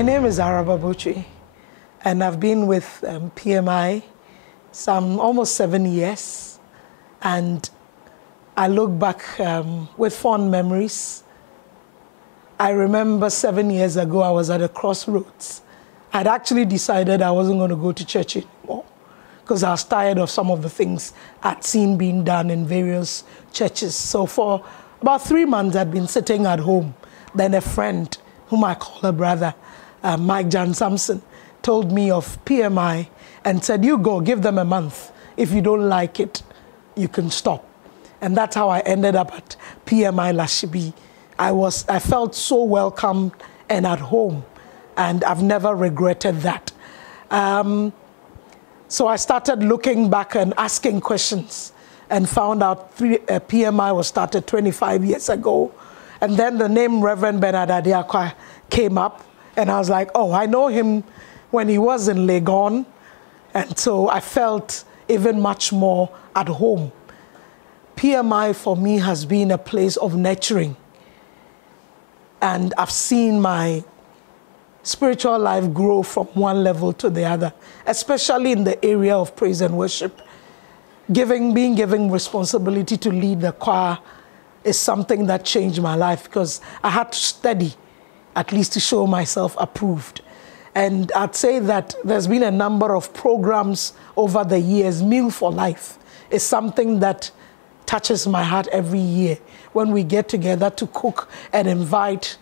My name is Araba Botchway, and I've been with PMI almost 7 years. And I look back with fond memories. I remember 7 years ago, I was at a crossroads. I'd actually decided I wasn't going to go to church anymore because I was tired of some of the things I'd seen being done in various churches. So for about 3 months, I'd been sitting at home. Then a friend, whom I call a brother, Mike John Sampson, told me of PMI and said, you go, give them a month. If you don't like it, you can stop. And that's how I ended up at PMI Lashibi. I felt so welcome and at home, and I've never regretted that. So I started looking back and asking questions and found out PMI was started 25 years ago. And then the name Reverend Bernard Adiakwa came up, and I was like, oh, I know him when he was in Legon. And so I felt even much more at home. PMI for me has been a place of nurturing. And I've seen my spiritual life grow from one level to the other, especially in the area of praise and worship. Being given responsibility to lead the choir is something that changed my life because I had to study, at least to show myself approved. And I'd say that there's been a number of programs over the years. Meal for Life is something that touches my heart every year when we get together to cook and invite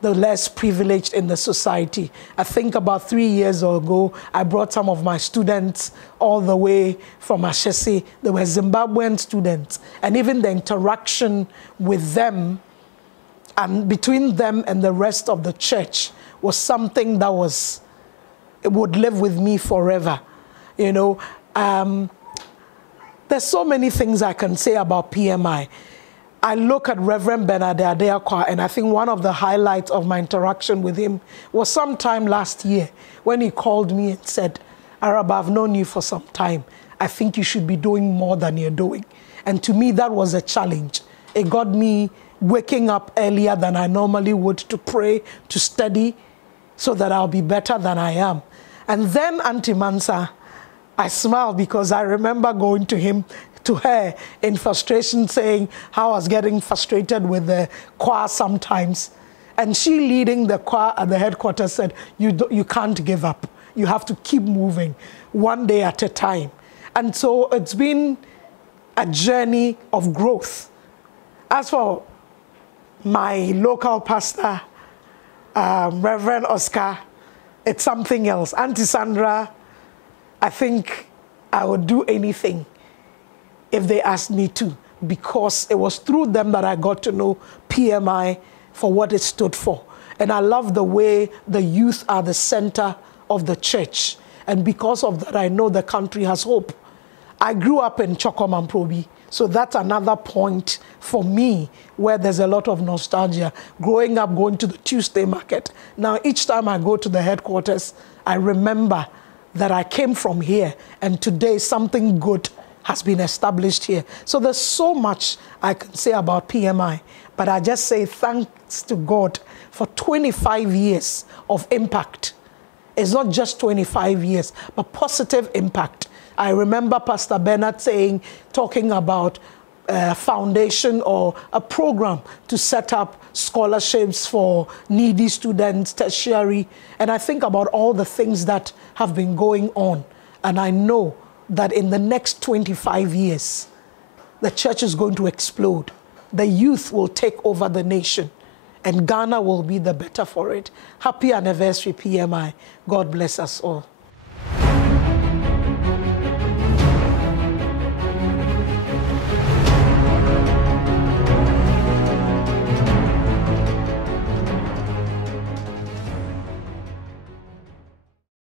the less privileged in the society. I think about 3 years ago, I brought some of my students all the way from Ashesi. They were Zimbabwean students. And even the interaction with them and between them and the rest of the church was something that it would live with me forever. You know, there's so many things I can say about PMI. I look at Reverend Bernard Adiakwa, and I think one of the highlights of my interaction with him was sometime last year when he called me and said, Araba, I've known you for some time. I think you should be doing more than you're doing. And to me, that was a challenge. It got me waking up earlier than I normally would to pray, to study, so that I'll be better than I am. And then Auntie Mansa, I smiled because I remember going to her in frustration, saying how I was getting frustrated with the choir sometimes. And she, leading the choir at the headquarters, said, you can't give up. You have to keep moving one day at a time. And so it's been a journey of growth. As for my local pastor, Reverend Oscar, it's something else. Auntie Sandra, I think I would do anything if they asked me to, because it was through them that I got to know PMI for what it stood for. And I love the way the youth are the center of the church. And because of that, I know the country has hope. I grew up in Chokomamprobi, so that's another point for me where there's a lot of nostalgia. Growing up, going to the Tuesday market. Now, each time I go to the headquarters, I remember that I came from here, and today something good has been established here. So there's so much I can say about PMI, but I just say thanks to God for 25 years of impact. It's not just 25 years, but positive impact. I remember Pastor Bernard talking about a foundation or a program to set up scholarships for needy students, tertiary, and I think about all the things that have been going on, and I know that in the next 25 years, the church is going to explode. The youth will take over the nation, and Ghana will be the better for it. Happy anniversary, PMI. God bless us all.